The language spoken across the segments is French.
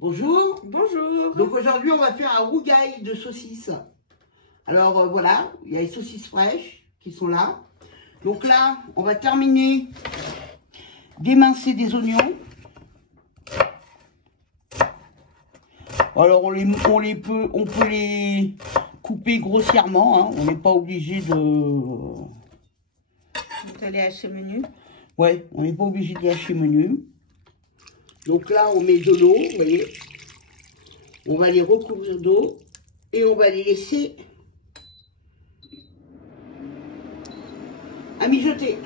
Bonjour. Bonjour. Donc aujourd'hui, on va faire un rougail de saucisses. Alors voilà, il y a les saucisses fraîches qui sont là. Donc là, on va terminer d'émincer des oignons. Alors on peut les couper grossièrement, hein. On n'est pas obligé de... Vous allez hacher menu. Ouais, on n'est pas obligé de les hacher menu. Donc là, on met de l'eau, vous voyez. On va les recouvrir d'eau et on va les laisser à mijoter.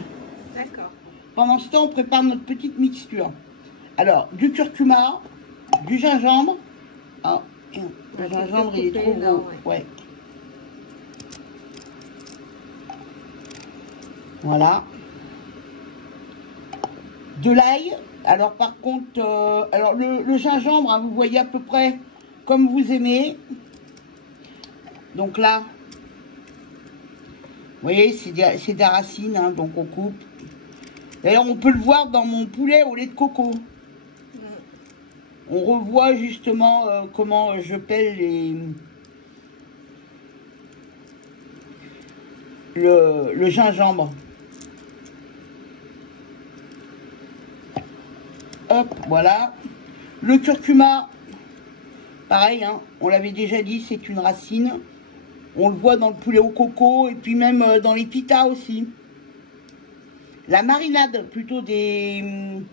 D'accord. Pendant ce temps, on prépare notre petite mixture. Alors, du curcuma, du gingembre. Ah, le gingembre, il est trop gros. Ouais. Voilà. De l'ail. Alors par contre, le gingembre, hein, vous voyez à peu près comme vous aimez. Donc là, vous voyez, c'est des racines, hein, donc on coupe. D'ailleurs, on peut le voir dans mon poulet au lait de coco. On revoit justement comment je pèle le gingembre. Hop, voilà. Le curcuma, pareil, hein, on l'avait déjà dit, c'est une racine. On le voit dans le poulet au coco et puis même dans les pitas aussi. La marinade, plutôt du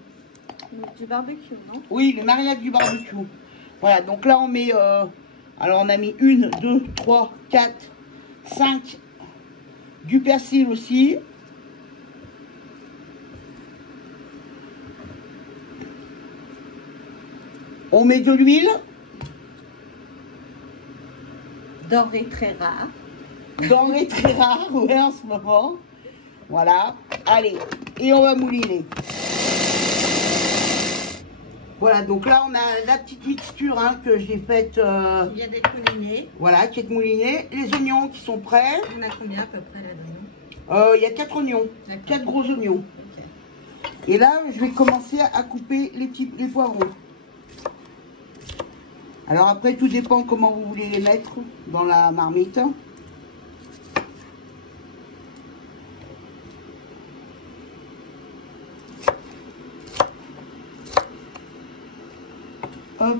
barbecue, non? Oui, le marinade du barbecue. Voilà, donc là on met... alors on a mis 1, 2, 3, 4, 5. Du persil aussi. On met de l'huile. Denrée très rare. Denrée très rare, oui, en ce moment. Voilà. Allez, et on va mouliner. Voilà, donc là, on a la petite mixture hein, que j'ai faite. Qui vient d'être moulinée. Voilà, qui est moulinée. Les oignons qui sont prêts. On a combien à peu près là-dedans? Il y a 4 oignons. 4 gros oignons. Okay. Et là, je vais commencer à couper les poivrons. Alors après, tout dépend comment vous voulez les mettre dans la marmite. Hop. Donc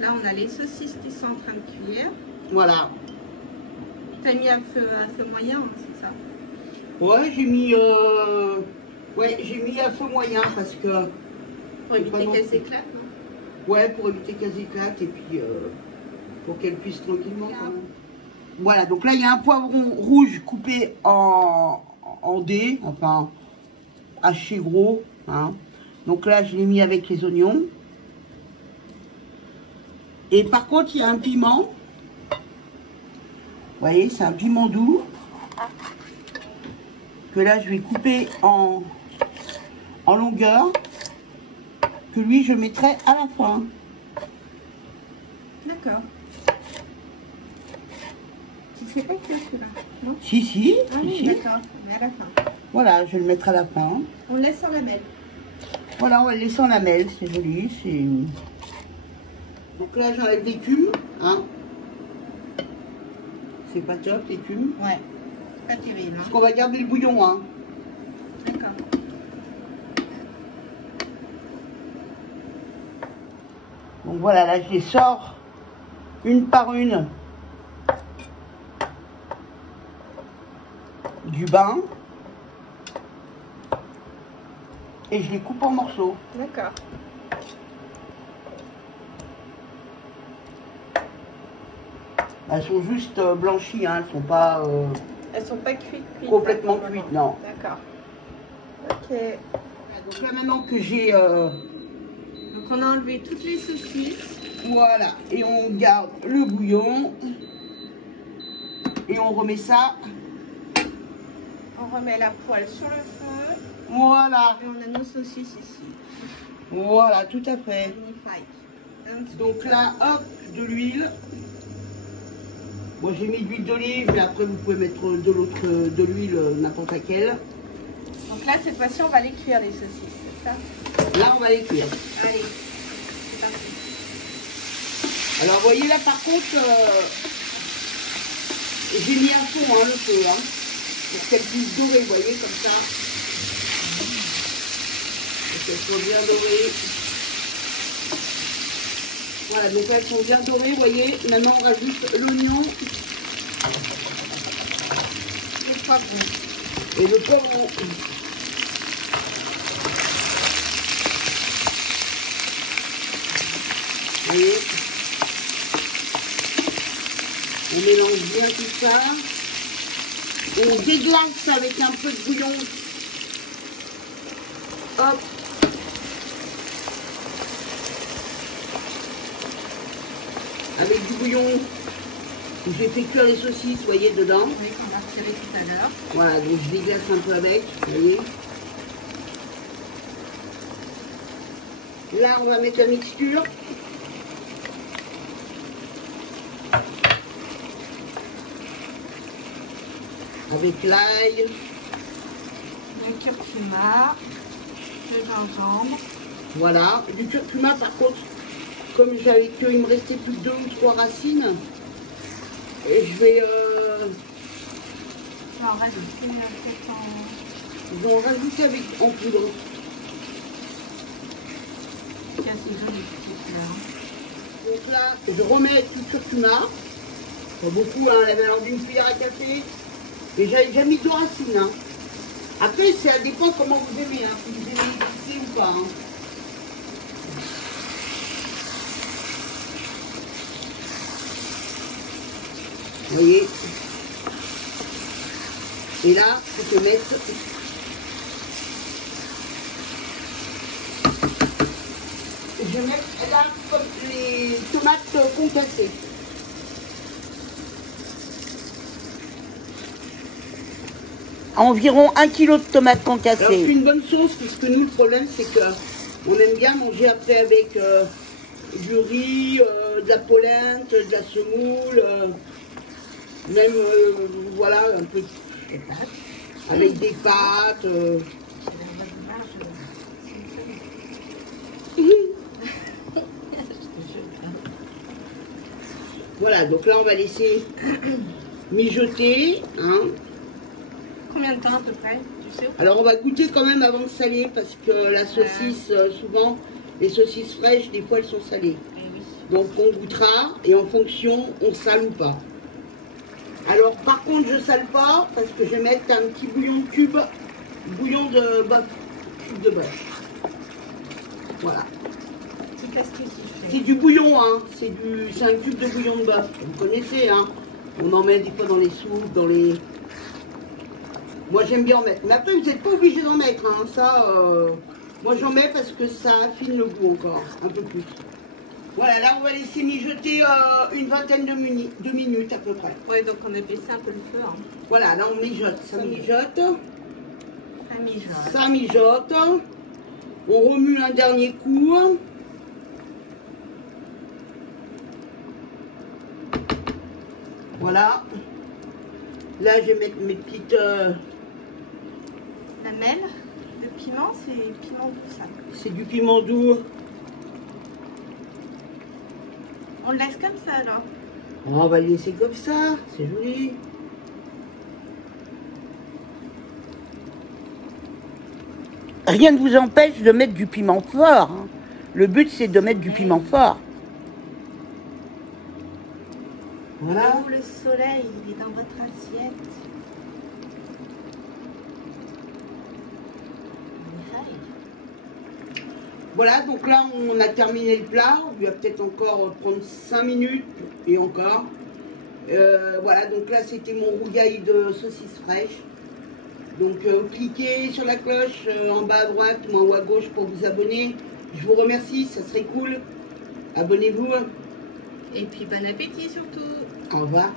là, on a les saucisses qui sont en train de cuire. Voilà. Tu as mis à feu moyen, hein, c'est ça? Ouais, j'ai mis à feu moyen parce que... Pour éviter qu'elles s'éclatent, non? Ouais, pour éviter qu'elles éclatent et puis pour qu'elles cuisent tranquillement. Quand même. Voilà, donc là, il y a un poivron rouge coupé en dés, enfin, haché gros. Hein. Donc là, je l'ai mis avec les oignons. Et par contre, il y a un piment. Vous voyez, c'est un piment doux. Que là, je vais couper en longueur. Que lui, je mettrai à la fin. D'accord. Tu sais pas que celui-là, non? Si. Ah oui, si. d'accord, mais à la fin. Voilà, je vais le mettre à la fin. On le laisse en lamelles. Voilà, on va le laisser en lamelles, c'est joli. Donc là, j'enlève l'écume. Hein. C'est pas top, l'écume. Ouais, pas terrible. Hein. Parce qu'on va garder le bouillon. Hein. D'accord. Donc voilà, là, je les sors une par une du bain. Et je les coupe en morceaux. D'accord. Elles sont juste blanchies, hein. Elles sont pas cuites. Complètement cuites, non. D'accord. Ok. Donc là, maintenant que j'ai... Donc on a enlevé toutes les saucisses. Voilà, et on garde le bouillon. Et on remet ça. On remet la poêle sur le feu. Voilà. Et on a nos saucisses ici. Voilà, tout à fait. Magnifique. Donc là, hop, de l'huile. Moi j'ai mis de l'huile d'olive, mais après vous pouvez mettre de l'huile n'importe laquelle. Donc là, cette fois-ci, on va les cuire les saucisses. ça. Là, on va les cuire. Allez, c'est parti. Alors, vous voyez là, par contre, j'ai mis à fond le feu, pour qu'elles puissent dorer, vous voyez, comme ça. Pour qu'elles soient bien dorées. Voilà, donc elles sont bien dorées, vous voyez. Maintenant, on rajoute l'oignon. Le poivron. Et le poivron. Vous voyez, on mélange bien tout ça. On déglace avec un peu de bouillon. Hop. Avec du bouillon. J'ai fait cuire les saucisses, vous voyez, dedans. Oui, qu'on va retirer tout à l'heure. Voilà, donc je déglace un peu avec, vous voyez. Là, on va mettre la mixture. Avec l'ail. Le curcuma. Le gingembre. Voilà. Du curcuma, par contre, comme j'avais que, il me restait plus que 2 ou 3 racines. Et je vais... Je vais en rajouter peut-être en... Je vais en rajouter avec, en poudre. C'est assez joli cette fleur. Donc là, je remets du curcuma. Pas beaucoup, la valeur d'une cuillère à café. Et j'avais déjà mis 2 racines. Après, ça dépend comment vous aimez. Si vous aimez épicé ou pas. Vous voyez. Et là, il faut mettre... Je vais mettre là comme les tomates concassées. Environ 1 kg de tomates concassées. Alors, c'est une bonne sauce, puisque nous, le problème, c'est qu'on aime bien manger après avec du riz, de la polenta, de la semoule, même, voilà, un peu avec des pâtes. Voilà, donc là, on va laisser mijoter. Combien de temps à peu près, tu sais? Alors on va goûter quand même avant de saler parce que la saucisse, souvent, les saucisses fraîches, des fois elles sont salées. Oui. Donc on goûtera et en fonction, on sale ou pas. Alors par contre, je sale pas parce que je vais mettre un petit bouillon de cube, bouillon de bœuf, cube de bœuf. Voilà. C'est du bouillon, c'est un cube de bouillon de bœuf. Vous connaissez, on en met des fois dans les soupes, dans les... Moi j'aime bien en mettre, mais après vous n'êtes pas obligé d'en mettre, moi j'en mets parce que ça affine le goût encore, un peu plus. Voilà, là on va laisser mijoter une vingtaine de minutes à peu près. Ouais, donc on épaissit un peu le feu. Voilà, là on mijote, ça mijote. Ça mijote. On remue un dernier coup. Voilà. Là je vais mettre mes petites... Lamelle de piment, c'est piment doux ça. C'est du piment doux. On le laisse comme ça alors? On va le laisser comme ça, c'est joli. Rien ne vous empêche de mettre du piment fort. Le but c'est de mettre du piment fort. Voilà. Oh, le soleil, il est dans votre assiette. Voilà, donc là on a terminé le plat. On va peut-être encore prendre 5 minutes et encore. Voilà, donc là c'était mon rougail de saucisses fraîches. Donc cliquez sur la cloche en bas à droite ou en haut à gauche pour vous abonner. Je vous remercie, ça serait cool. Abonnez-vous. Et puis bon appétit surtout. Au revoir.